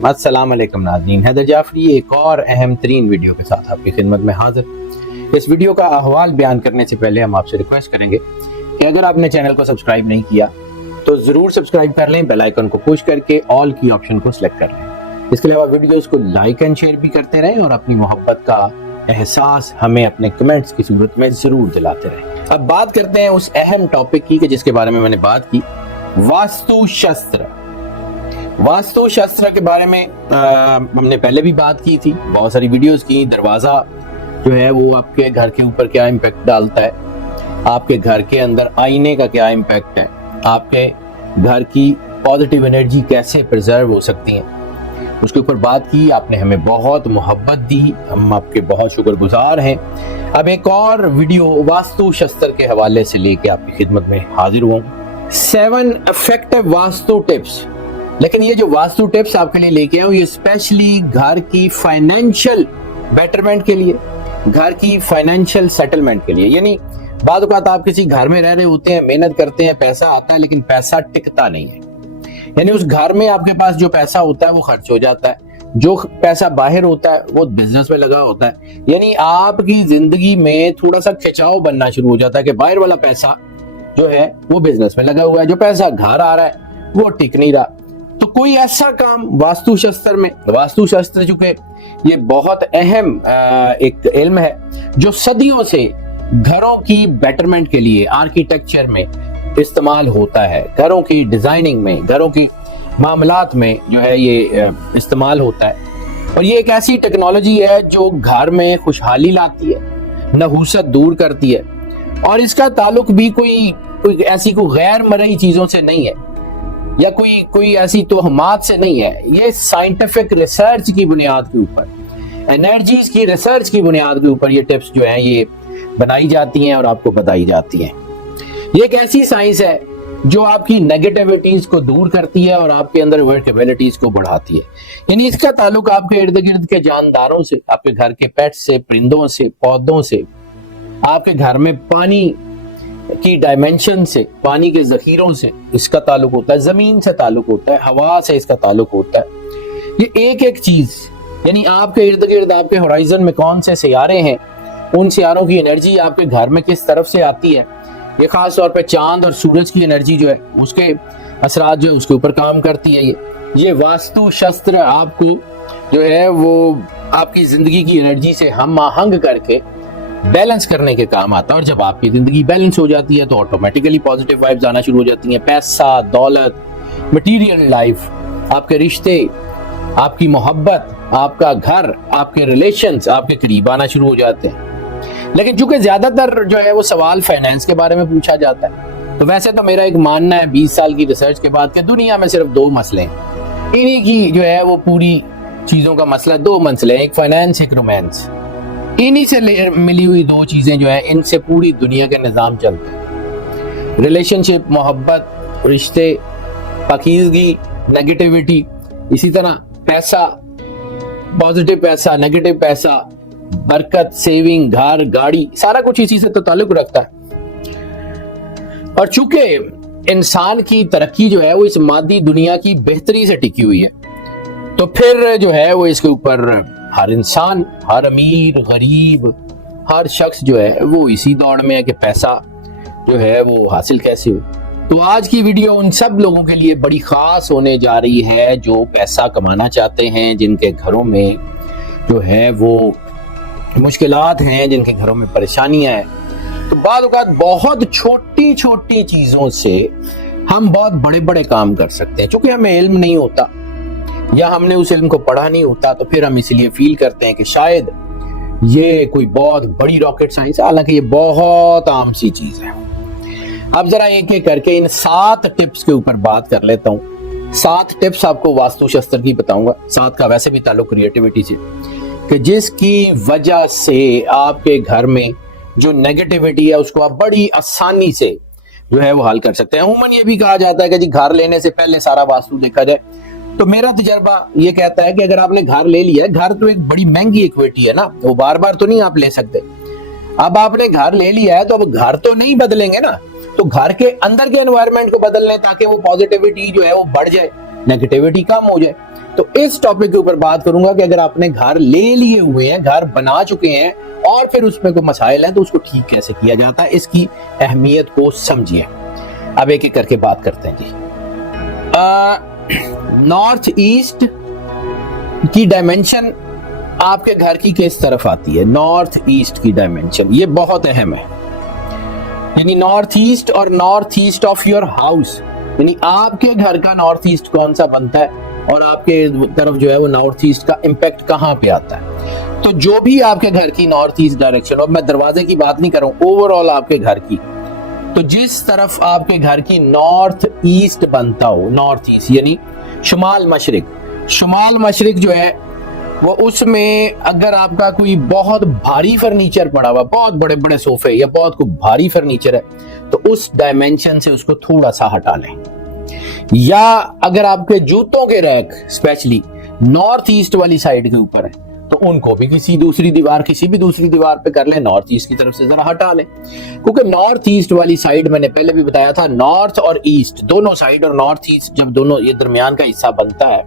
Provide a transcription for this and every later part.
अस्सलाम वालेकुम नाज़रीन, हैदर जाफरी एक और अहम तरीन वीडियो के साथ आपकी खिदमत में हाजिर। इस वीडियो का अहवाल बयान करने से पहले हम आपसे रिक्वेस्ट करेंगे कि अगर आपने चैनल को सब्सक्राइब नहीं किया तो जरूर सब्सक्राइब कर लें, बेल आइकन को पुश करके ऑल की ऑप्शन को सिलेक्ट कर लें। इसके अलावा वीडियोस को लाइक एंड शेयर भी करते रहें और अपनी मोहब्बत का एहसास हमें अपने कमेंट्स की सूरत में जरूर दिलाते रहें। अब बात करते हैं उस अहम टॉपिक की जिसके बारे में मैंने बात की, वास्तु शस्त्र। वास्तु शस्त्र के बारे में हमने पहले भी बात की थी, बहुत सारी वीडियोस की। दरवाजा जो है वो आपके घर के ऊपर क्या इम्पैक्ट डालता है, आपके घर के अंदर आईने का क्या इम्पैक्ट है, आपके घर की पॉजिटिव एनर्जी कैसे प्रिजर्व हो सकती है, उसके ऊपर बात की। आपने हमें बहुत मोहब्बत दी, हम आपके बहुत शुक्रगुजार हैं। अब एक और वीडियो वास्तु शस्त्र के हवाले से लेके आपकी खिदमत में हाजिर हुआ। 7 इफेक्टिव वास्तु टिप्स। लेकिन ये जो वास्तु टिप्स आपके लिए लेके आया हूं, ये स्पेशली घर की फाइनेंशियल बेटरमेंट के लिए, घर की फाइनेंशियल सेटलमेंट के लिए। यानी बाद औक़ात आप किसी घर में रह रहे होते हैं, मेहनत करते हैं, पैसा आता है, लेकिन पैसा टिकता नहीं है। यानी उस घर में आपके पास जो पैसा होता है वो खर्च हो जाता है, जो पैसा बाहर होता है वो बिजनेस में लगा होता है। यानी आपकी जिंदगी में थोड़ा सा खिंचाव बनना शुरू हो जाता है कि बाहर वाला पैसा जो है वो बिजनेस में लगा हुआ है, जो पैसा घर आ रहा है वो टिक नहीं रहा। तो कोई ऐसा काम वास्तु शस्त्र में, वास्तु शस्त्र चूंकि ये बहुत अहम एक इल्म है जो सदियों से घरों की बेटरमेंट के लिए आर्किटेक्चर में इस्तेमाल होता है, घरों की डिजाइनिंग में, घरों की मामलात में जो है ये इस्तेमाल होता है। और ये एक ऐसी टेक्नोलॉजी है जो घर में खुशहाली लाती है, नहूसत दूर करती है, और इसका ताल्लुक भी कोई ऐसी कोई गैर मरई चीजों से नहीं है या कोई ऐसी तोहमात से नहीं है। ये साइंटिफिक रिसर्च की बुनियाद के ऊपर, एनर्जीज की रिसर्च की बुनियाद के ऊपर ये टिप्स जो हैं ये बनाई जाती हैं और आपको बताई जाती हैं। ये एक ऐसी साइंस है जो आपकी नेगेटिविटीज को दूर करती है और आपके अंदर वर्केबिलिटीज को बढ़ाती है। यानी इसका ताल्लुक आपके इर्द गिर्द के जानदारों से, आपके घर के पेट्स से, परिंदों से, पौधों से, आपके घर में पानी की डायमेंशन से, पानी के जखीरों से इसका ताल्लुक होता है, जमीन से ताल्लुक होता है, हवा से इसका ताल्लुक होता है। ये एक एक चीज, यानी आपके इर्द गिर्द आपके होराइजन में कौन से सियारे हैं, उन सियारों की एनर्जी आपके घर में किस तरफ से आती है, ये खास तौर पे चांद और सूरज की एनर्जी जो है उसके असरात जो है उसके ऊपर काम करती है। ये वास्तु शस्त्र आपको जो है वो आपकी जिंदगी की एनर्जी से हम आहंग करके बैलेंस करने के काम आता है। और जब आपकी जिंदगी बैलेंस हो जाती है तो ऑटोमेटिकली पॉजिटिव वाइब्स आना शुरू हो जाती हैं। पैसा, दौलत, मटीरियल लाइफ, आपके रिश्ते, आपकी मोहब्बत, आपका घर, आपके रिलेशंस आपके करीब आना शुरू हो जाते हैं। लेकिन चूंकि ज्यादातर जो है वो सवाल फाइनेंस के बारे में पूछा जाता है, तो वैसे तो मेरा एक मानना है 20 साल की रिसर्च के बाद कि दुनिया में सिर्फ 2 मसले हैं। इन्हीं की जो है वो पूरी चीजों का मसला 2 मसले हैं, एक फाइनेंस, एक रोमांस। इन्हीं से मिली हुई 2 चीजें जो है इनसे पूरी दुनिया के निजाम चलते हैं। रिलेशनशिप, मोहब्बत, रिश्ते, पाकीज़गी, नेगेटिविटी, इसी तरह पैसा, पॉजिटिव पैसा, नेगेटिव पैसा, बरकत, सेविंग, घर, गाड़ी, सारा कुछ इसी से तो ताल्लुक रखता है। और चूंकि इंसान की तरक्की जो है वो इस मादी दुनिया की बेहतरी से टिकी हुई है, तो फिर जो है वो इसके ऊपर हर इंसान, हर अमीर, गरीब, हर शख्स जो है वो इसी दौड़ में है कि पैसा जो है वो हासिल कैसे हो। तो आज की वीडियो उन सब लोगों के लिए बड़ी खास होने जा रही है जो पैसा कमाना चाहते हैं, जिनके घरों में जो है वो मुश्किलात हैं, जिनके घरों में परेशानियां हैं। तो बाद औक़ात बहुत छोटी छोटी चीजों से हम बहुत बड़े बड़े काम कर सकते हैं। चूंकि हमें इल्म नहीं होता या हमने उस इल्म को पढ़ा नहीं होता, तो फिर हम इसलिए फील करते हैं कि शायद ये कोई बहुत बड़ी रॉकेट साइंस है, हालांकि ये बहुत आम सी चीज है। अब जरा एक एक करके इन 7 टिप्स के ऊपर बात कर लेता हूँ। 7 टिप्स आपको वास्तु शस्त्र की बताऊंगा, 7 का वैसे भी ताल्लुक क्रिएटिविटी से, कि जिसकी वजह से आपके घर में जो नेगेटिविटी है उसको आप बड़ी आसानी से जो है वो हल कर सकते हैं। अमूमन ये भी कहा जाता है कि जी घर लेने से पहले सारा वास्तु देखा जाए। तो मेरा तजर्बा ये कहता है कि अगर आपने घर ले लिया है, घर तो एक बड़ी महंगी इक्विटी है ना, वो बार बार तो नहीं आप ले सकते। अब आपने घर ले लिया है तो अब घर तो नहीं बदलेंगे ना, तो घर के अंदर के एनवायरनमेंट को बदल लें ताकि वो पॉजिटिविटी जो है वो बढ़ जाए, नेगेटिविटी कम हो जाए। तो इस टॉपिक के ऊपर बात करूंगा कि अगर आपने घर ले लिए हुए हैं, घर बना चुके हैं और फिर उसमें कोई मसाइल है तो उसको ठीक कैसे किया जाता है, इसकी अहमियत को समझिए। अब एक एक करके बात करते हैं जी। नॉर्थ ईस्ट की डायमेंशन आपके घर की किस तरफ आती है? नॉर्थ ईस्ट की डायमेंशन ये बहुत अहम है, यानी नॉर्थ ईस्ट और north east of your house, यानी आपके घर का नॉर्थ ईस्ट कौन सा बनता है और आपके तरफ जो है वो नॉर्थ ईस्ट का इंपैक्ट कहां पे आता है। तो जो भी आपके घर की नॉर्थ ईस्ट डायरेक्शन, और मैं दरवाजे की बात नहीं कर रहा हूं, ओवरऑल आपके घर की, तो जिस तरफ आपके घर की नॉर्थ ईस्ट बनता हो, नॉर्थ ईस्ट यानी शुमाल मशरिक, शुमाल मशरिक जो है वो उसमें अगर आपका कोई बहुत भारी फर्नीचर पड़ा हुआ, बहुत बड़े बड़े सोफे या बहुत कोई भारी फर्नीचर है, तो उस डायमेंशन से उसको थोड़ा सा हटा लें। या अगर आपके जूतों के रैक स्पेशली नॉर्थ ईस्ट वाली साइड के ऊपर है तो उनको भी किसी भी दूसरी दीवार पे कर ले, नॉर्थ ईस्ट की तरफ से जरा हटा ले, क्योंकि नॉर्थ ईस्ट वाली साइड मैंने पहले भी बताया था, नॉर्थ और ईस्ट दोनों साइड और नॉर्थ ईस्ट जब दोनों ये दरमियान का हिस्सा बनता है,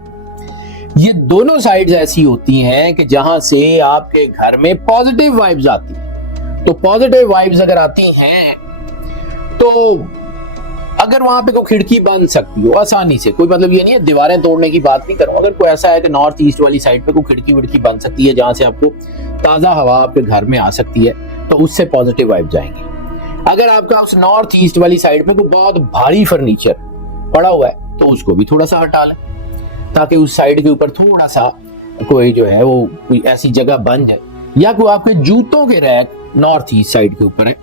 ये दोनों साइड्स ऐसी होती हैं कि जहां से आपके घर में पॉजिटिव वाइब्स आती हैं। तो पॉजिटिव वाइब्स अगर आती हैं तो अगर वहां पे कोई खिड़की बन सकती हो आसानी से, कोई मतलब ये नहीं है दीवारें तोड़ने की बात नहीं कर रहा हूं, अगर कोई ऐसा है कि नॉर्थ ईस्ट वाली साइड पे कोई खिड़की विड़की बन सकती है जहां से आपको ताजा हवा आपके घर में आ सकती है, तो उससे पॉजिटिव वाइब्स आएंगे। अगर आपका उस नॉर्थ ईस्ट वाली साइड पे कोई बहुत भारी फर्नीचर पड़ा हुआ है तो उसको भी थोड़ा सा हटा लें, ताकि उस साइड के ऊपर थोड़ा सा कोई जो है वो कोई ऐसी जगह बन जाए। या कोई आपके जूतों के रैक नॉर्थ ईस्ट साइड के ऊपर है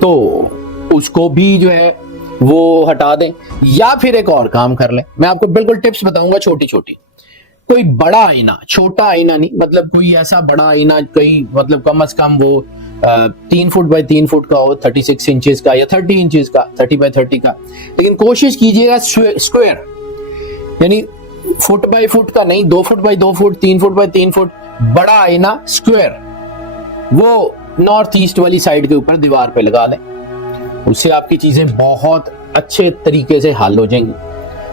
तो उसको भी जो है वो हटा दें। या फिर एक और काम कर लें, मैं आपको बिल्कुल टिप्स बताऊंगा छोटी छोटी। कोई बड़ा आईना, छोटा आईना नहीं, मतलब कोई ऐसा बड़ा आईना कहीं मतलब कम से कम वो 3 फुट बाय 3 फुट का हो, 36 इंचेस का या 30 इंचेस का, 30 बाय 30 का, लेकिन कोशिश कीजिएगा स्क्वायर, यानी फुट बाय फुट का नहीं, 2 foot by 2 foot, 3 foot by 3 foot बड़ा आईना स्क्वायर, वो नॉर्थ ईस्ट वाली साइड के ऊपर दीवार पे लगा दें। उससे आपकी चीजें बहुत अच्छे तरीके से हल हो जाएंगी,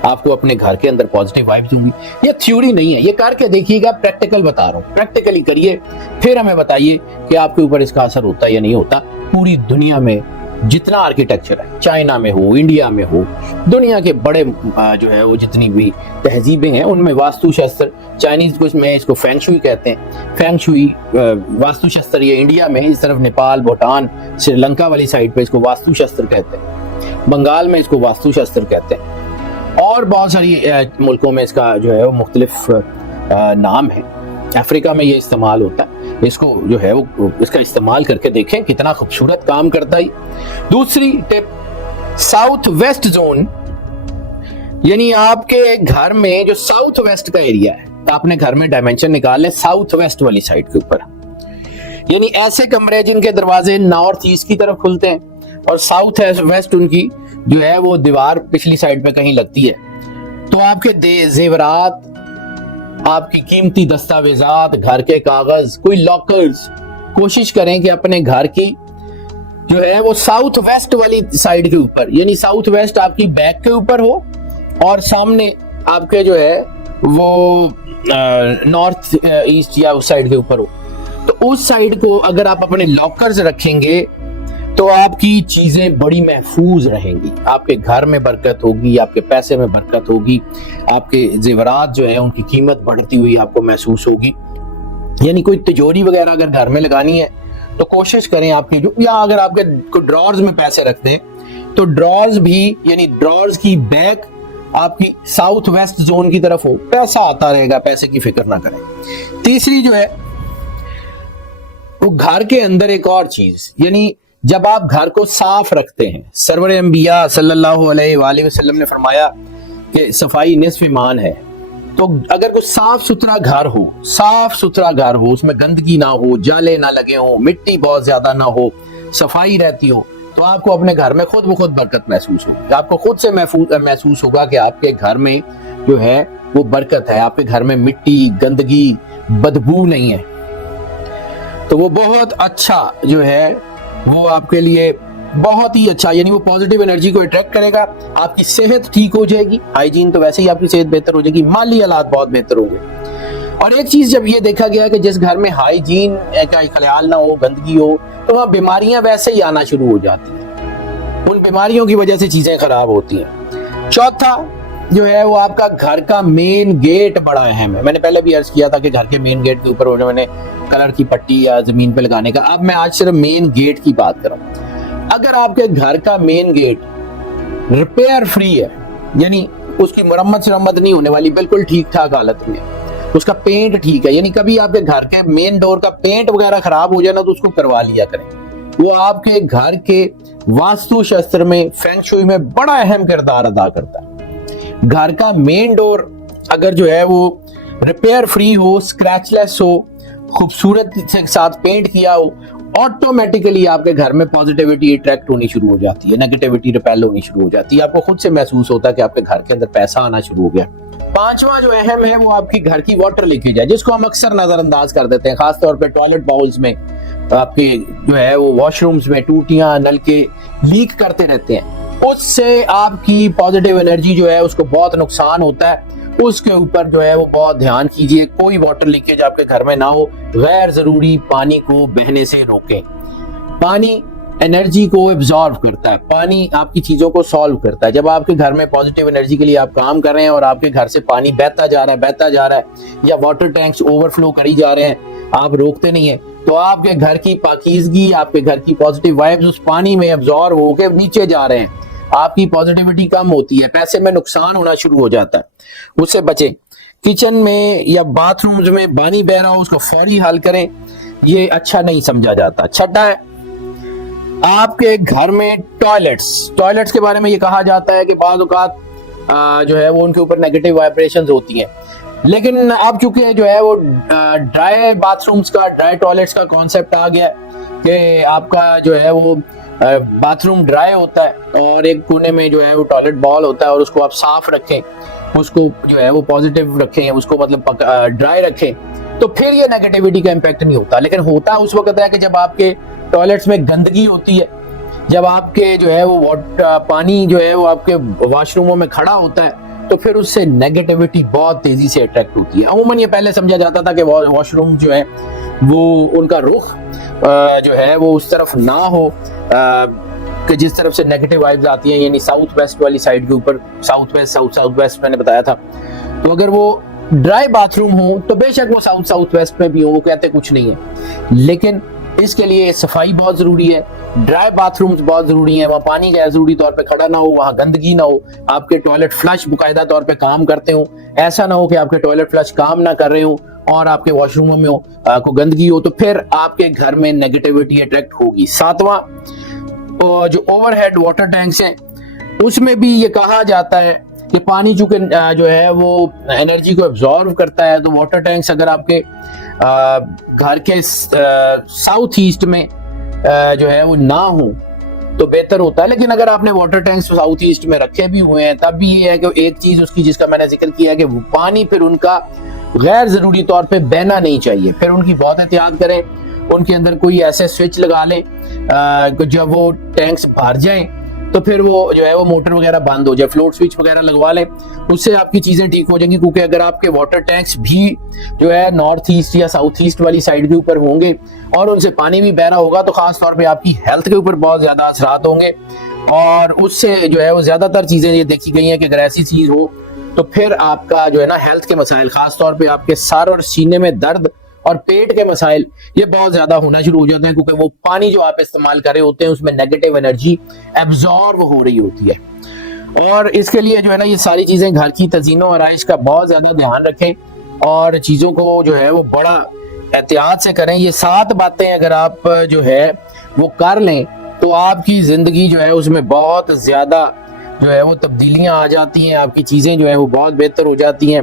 आपको अपने घर के अंदर पॉजिटिव वाइब्स होंगी। ये थ्योरी नहीं है, ये करके देखिएगा, प्रैक्टिकल बता रहा हूँ, प्रैक्टिकली करिए, फिर हमें बताइए कि आपके ऊपर इसका असर होता है या नहीं होता। पूरी दुनिया में जितना आर्किटेक्चर है, चाइना में हो, इंडिया में हो, दुनिया के बड़े जो है वो जितनी भी तहजीबें हैं उनमें वास्तुशास्त्र, चाइनीज को में इसको फेंग शुई कहते हैं, फेंग शुई वास्तुशास्त्र, ये इंडिया में इस तरफ नेपाल, भूटान, श्रीलंका वाली साइड पे इसको वास्तुशास्त्र कहते हैं, बंगाल में इसको वास्तुशास्त्र कहते हैं, और बहुत सारी मुल्कों में इसका जो है वो मुख्तलिफ नाम है। अफ्रीका में ये इस्तेमाल होता है, इसको जो है वो इसका इस्तेमाल करके देखें कितना खूबसूरत काम करता है। दूसरी टिप, साउथ वेस्ट जोन, यानी आपके घर में जो साउथ वेस्ट का एरिया है, तो आपने घर में डायमेंशन निकाल ले साउथ वेस्ट वाली साइड के ऊपर, यानी ऐसे कमरे जिनके दरवाजे नॉर्थ ईस्ट की तरफ खुलते हैं और साउथ वेस्ट उनकी जो है वो दीवार पिछली साइड पे कहीं लगती है, तो आपके जेवरात, आपकी कीमती दस्तावेजात, घर के कागज, कोई लॉकर्स, कोशिश करें कि अपने घर की जो है वो साउथ वेस्ट वाली साइड के ऊपर, यानी साउथ वेस्ट आपकी बैक के ऊपर हो और सामने आपके जो है वो नॉर्थ ईस्ट या उस साइड के ऊपर हो। तो उस साइड को अगर आप अपने लॉकर्स रखेंगे तो आपकी चीजें बड़ी महफूज रहेंगी, आपके घर में बरकत होगी, आपके पैसे में बरकत होगी, आपके जेवरात जो है उनकी कीमत बढ़ती हुई आपको महसूस होगी। यानी कोई तिजोरी वगैरह अगर घर में लगानी है तो कोशिश करें आपकी जो, या अगर आपके कोई ड्रॉर्स में पैसे रखते हैं तो ड्रॉर्स भी, यानी ड्रॉर्स की बैक आपकी साउथ वेस्ट जोन की तरफ हो, पैसा आता रहेगा, पैसे की फिक्र ना करें। तीसरी जो है वो घर के अंदर एक और चीज, यानी जब आप घर को साफ रखते हैं, सरवर अंबिया सल्लल्लाहु अलैहि वसल्लम ने फरमाया कि सफाई निस्फ ईमान है, तो अगर कोई साफ सुथरा घर हो, साफ सुथरा घर हो, उसमें गंदगी ना हो, जाले ना लगे हो, मिट्टी बहुत ज्यादा ना हो, सफाई रहती हो, तो आपको अपने घर में खुद ब खुद बरकत महसूस होगी। आपको खुद से महसूस होगा कि आपके घर में जो है वो बरकत है, आपके घर में मिट्टी, गंदगी, बदबू नहीं है। तो वो बहुत अच्छा जो है वो आपके लिए बहुत ही अच्छा, यानी वो पॉजिटिव एनर्जी को अट्रैक्ट करेगा, आपकी सेहत ठीक हो जाएगी, हाइजीन तो वैसे ही आपकी सेहत बेहतर हो जाएगी, माली हालात बहुत बेहतर होंगे। और एक चीज जब ये देखा गया कि जिस घर में हाइजीन का ख्याल ना हो, गंदगी हो, तो वहाँ बीमारियां वैसे ही आना शुरू हो जाती हैं, उन बीमारियों की वजह से चीजें खराब होती हैं। चौथा जो है वो आपका घर का मेन गेट बड़ा अहम है। मैंने पहले भी अर्ज किया था कि घर के मेन गेट के ऊपर मैंने कलर की पट्टी या जमीन पे लगाने का, अब मैं आज सिर्फ मेन गेट की बात कर रहा हूं। अगर आपके घर का मेन गेट रिपेयर फ्री है, यानी उसकी मरम्मत नहीं होने वाली, बिल्कुल ठीक ठाक हालत में, उसका पेंट ठीक है, यानी कभी आपके घर के मेन डोर का पेंट वगैरह खराब हो जाए ना तो उसको करवा लिया करें, वो आपके घर के वास्तु शास्त्र में, फेंग शुई में बड़ा अहम किरदार अदा करता है। घर का मेन डोर अगर जो है वो रिपेयर फ्री हो, स्क्रैचलेस हो, खूबसूरत के साथ पेंट किया हो, ऑटोमेटिकली आपके घर में पॉजिटिविटी अट्रैक्ट होनी शुरू हो जाती है, नेगेटिविटी रिपेल होनी शुरू हो जाती है, आपको खुद से महसूस होता है कि आपके घर के अंदर पैसा आना शुरू हो गया। पांचवा जो अहम है वो आपकी घर की वाटर लीकेज है, जिसको हम अक्सर नजरअंदाज कर देते हैं, खासतौर पे टॉयलेट बाउल्स में, आपके जो है वो वॉशरूम्स में टूटियां, नलके लीक करते रहते हैं, उससे आपकी पॉजिटिव एनर्जी जो है उसको बहुत नुकसान होता है। उसके ऊपर जो है वो बहुत ध्यान कीजिए, कोई वाटर लीकेज आपके घर में ना हो, गैर जरूरी पानी को बहने से रोकें। पानी एनर्जी को एब्जॉर्ब करता है, पानी आपकी चीजों को सॉल्व करता है। जब आपके घर में पॉजिटिव एनर्जी के लिए आप काम कर रहे हैं और आपके घर से पानी बहता जा रहा है या वाटर टैंक्स ओवरफ्लो करी जा रहे हैं, आप रोकते नहीं है, तो आपके घर की पाकीज़गी, आपके घर की पॉजिटिव वाइब्स उस पानी में एब्जॉर्ब होकर नीचे जा रहे हैं, आपकी पॉजिटिविटी कम होती है, पैसे में नुकसान होना शुरू हो जाता है, उससे बचें। किचन में या बाथरूम्स में पानी बह रहा हो उसको फौरी हल करें, ये अच्छा नहीं समझा जाता। छठा है आपके घर में टॉयलेट्स के बारे में ये कहा जाता है कि बाज़ औक़ात जो है वो उनके ऊपर नेगेटिव वाइब्रेशंस होती हैं, लेकिन अब चूंकि जो है वो ड्राई बाथरूम्स का, ड्राई टॉयलेट्स का कॉन्सेप्ट आ गया कि आपका जो है वो बाथरूम ड्राई होता है और एक कोने में जो है वो टॉयलेट बॉल होता है और उसको आप साफ रखें, उसको जो है वो पॉजिटिव रखें, उसको मतलब ड्राई रखें, तो फिर ये नेगेटिविटी का इम्पैक्ट नहीं होता। लेकिन होता उस वक्त है कि जब आपके टॉयलेट्स में गंदगी होती है, जब आपके जो है वो पानी जो है वो आपके वॉशरूमों में खड़ा होता है, तो फिर उससे नेगेटिविटी बहुत तेजी से अट्रैक्ट होती है। अमूमन ये पहले समझा जाता था कि वॉशरूम जो है वो उनका रुख जो है वो उस तरफ ना हो कि जिस तरफ से नेगेटिव वाइब्स आती हैं, यानी साउथ वेस्ट वाली साइड के ऊपर, साउथ वेस्ट मैंने बताया था। तो अगर वो ड्राई बाथरूम हो तो बेशक वो साउथ वेस्ट में भी हो, वो कहते कुछ नहीं है, लेकिन इसके लिए सफाई बहुत जरूरी है, ड्राई बाथरूम्स बहुत जरूरी है, वहाँ पानी गैर जरूरी तौर पे खड़ा ना हो, वहाँ गंदगी ना हो, आपके टॉयलेट फ्लश बाकायदा तौर पे काम करते हो, ऐसा ना हो कि आपके टॉयलेट फ्लश काम ना कर रहे हो और आपके वॉशरूमों में को गंदगी हो, तो फिर आपके घर में नेगेटिविटी अट्रैक्ट होगी। सातवां जो ओवरहेड वाटर टैंक्स हैं उसमें भी ये कहा जाता है कि पानी चूंकि जो है वो एनर्जी को एब्जॉर्व करता है, तो वाटर टैंक्स अगर आपके घर के साउथ ईस्ट में जो है वो ना हो तो बेहतर होता है। लेकिन अगर आपने वाटर टैंक्स साउथ ईस्ट में रखे भी हुए हैं तब भी ये है कि एक चीज उसकी जिसका मैंने जिक्र किया है कि वो पानी फिर उनका गैर जरूरी तौर पे बहना नहीं चाहिए, फिर उनकी बहुत एहतियात करें, उनके अंदर कोई ऐसे स्विच लगा लें जब वो टैंक्स भर जाएं तो फिर वो जो है वो मोटर वगैरह बंद हो जाए, फ्लोट स्विच वगैरह लगवा लें, उससे आपकी चीजें ठीक हो जाएंगी। क्योंकि अगर आपके वाटर टैंक्स भी जो है नॉर्थ ईस्ट या साउथ ईस्ट वाली साइड के ऊपर होंगे और उनसे पानी भी बह रहा होगा तो खास तौर पे आपकी हेल्थ के ऊपर बहुत ज्यादा असरात होंगे, और उससे जो है वो ज्यादातर चीजें ये देखी गई हैं कि अगर ऐसी चीज हो तो फिर आपका जो है ना हेल्थ के मसाइल, खास तौर पे आपके सर और सीने में दर्द और पेट के मसाइल ये बहुत ज्यादा होना शुरू हो जाते हैं, क्योंकि वो पानी जो आप इस्तेमाल कर रहे होते हैं उसमें नेगेटिव एनर्जी एब्जॉर्ब हो रही होती है। और इसके लिए जो है ना ये सारी चीजें घर की तज़ीनो आराइश का बहुत ज्यादा ध्यान रखें और चीजों को जो है वो बड़ा एहतियात से करें। ये 7 बातें अगर आप जो है वो कर लें तो आपकी जिंदगी जो है उसमें बहुत ज्यादा जो है वो तब्दीलियां आ जाती हैं, आपकी चीजें जो है वो बहुत बेहतर हो जाती हैं,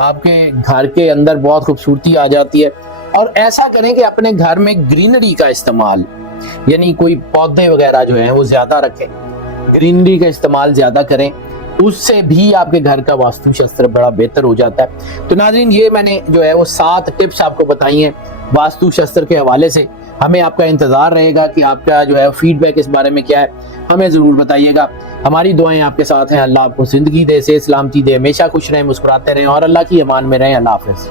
आपके घर के अंदर बहुत खूबसूरती आ जाती है। और ऐसा करें कि अपने घर में ग्रीनरी का इस्तेमाल, यानी कोई पौधे वगैरह जो हैं वो ज्यादा रखें, ग्रीनरी का इस्तेमाल ज्यादा करें, उससे भी आपके घर का वास्तु शास्त्र बड़ा बेहतर हो जाता है। तो नाज़रीन, ये मैंने जो है वो 7 टिप्स आपको बताई हैं वास्तु शास्त्र के हवाले से। हमें आपका इंतजार रहेगा कि आपका जो है फीडबैक इस बारे में क्या है, हमें जरूर बताइएगा। हमारी दुआएं आपके साथ हैं। अल्लाह आपको जिंदगी दे, सेहत सलामती दे, हमेशा खुश रहें, मुस्कुराते रहें और अल्लाह की अमान में रहें। अल्लाह हाफ़िज़।